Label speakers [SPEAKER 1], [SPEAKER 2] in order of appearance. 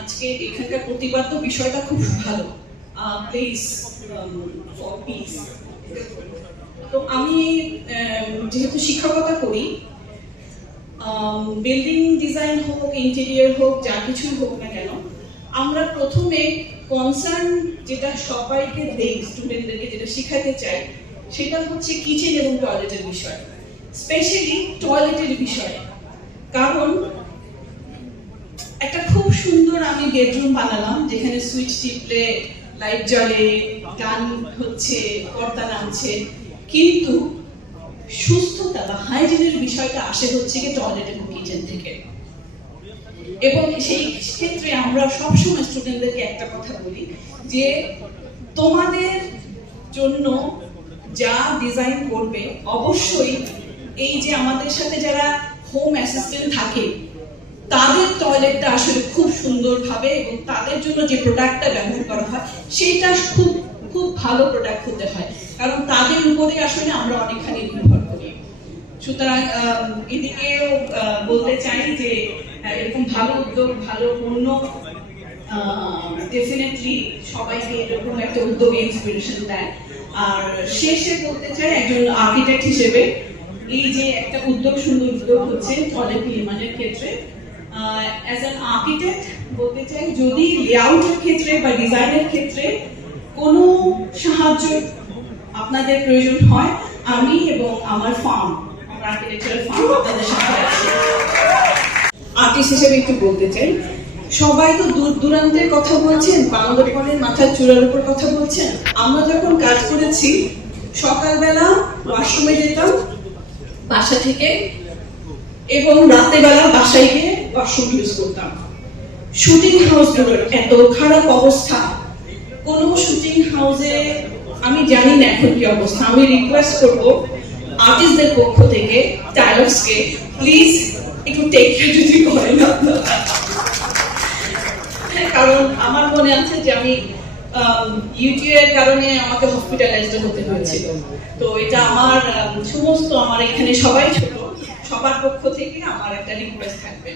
[SPEAKER 1] আজকে এখানকার প্রতিবাদ তো বিষয়টা খুব ভালো। ফর পিস তো আমি যেহেতু শিক্ষকতা করি বিল্ডিং ডিজাইন হোক ইন্টেরিয়র হোক, যা কিছুই হোক না কেন, আমরা প্রথমে কনসার্ন যেটা সবাইকে দেই স্টুডেন্টদেরকে যেটা শেখাতে চাই, সেটা হচ্ছে কিচেন এবং টয়লেটের বিষয় স্পেশালি টয়লেটের বিষয়। কারণ বেডরুম বানালাম, যেখানে সুইচ টিপলে লাইট জ্বলে, গান হচ্ছে, পর্দা নামছে। কিন্তু সুস্থতা বা হাইজিনের বিষয়টা আসে হচ্ছে কি টয়লেট এবং কিচেন থেকে। এবং সেই ক্ষেত্রে আমরা সবসময় স্টুডেন্টদেরকে একটা কথা বলি যে, তোমাদের জন্য যা ডিজাইন করবে, অবশ্যই এই যে আমাদের সাথে যারা হোম অ্যাসিস্ট্যান্ট থাকে তাদের টয়লেটটা আসলে খুব সুন্দরভাবে এবং তাদের জন্য যে প্রোডাক্টটা ব্যবহার করা হয়, সেটা খুব খুব ভালো প্রোডাক্ট হতে হয়। কারণ তাদের উপরে আসলে আমরা অনেকখানি নির্ভর করি। সুতরাং এদিকেও বলতে চাই যে এরকম ভালো উদ্যোগ, ভালো পণ্য ডেফিনেটলি সবাইকে এরকম একটা উদ্যোগে ইন্সপিরেশন দেয়। আর শেষে বলতে চাই একজন আর্কিটেক্ট হিসেবে, এই যে একটা উদ্যোগ, সুন্দর উদ্যোগ হচ্ছে টয়লেট নির্মাণের ক্ষেত্রে অ্যাজ অ্যান আর্কিটেক্ট বলতে চাই, যদি লেআউটের ক্ষেত্রে বা ডিজাইনের ক্ষেত্রে কোনো সাহায্য আপনাদের প্রয়োজন হয়, আমি এবং আমার ফার্ম আমার আর্কিটেকচারাল ফার্ম আপনাদের সাথে আছে। আর্টিস্ট হিসেবে একটু বলতে চাই, সবাই তো দূর দূরান্তের কথা বলছেন বাংলাদেশের মাথার চূড়ার উপর কথা বলছেন। আমরা যখন কাজ করেছি, সকালবেলা ওয়াশরুমে যেতাম, বাসা থেকে, এবং রাতেবেলা বাসায় গিয়ে ওয়াশরুম করতাম। শুটিং হাউসগুলোর এত খারাপ অবস্থা। কোনো শুটিং হাউসে আমি জানি না এখন কি অবস্থা। আমি রিকোয়েস্ট করব আর্টিস্টদের পক্ষ থেকে টাইলার্সকে প্লিজ একটু টেক কেয়ার যদি করেন কারণ আমার মনে আছে যে আমি ইউটিউবের কারণে আমাকে হসপিটালাইজড হতে হয়েছিল। তো এটা আমার আম, সমস্ত আমার এখানে সবাই ছোট। সবার পক্ষ থেকে আমার একটা রিকোয়েস্ট থাকবে।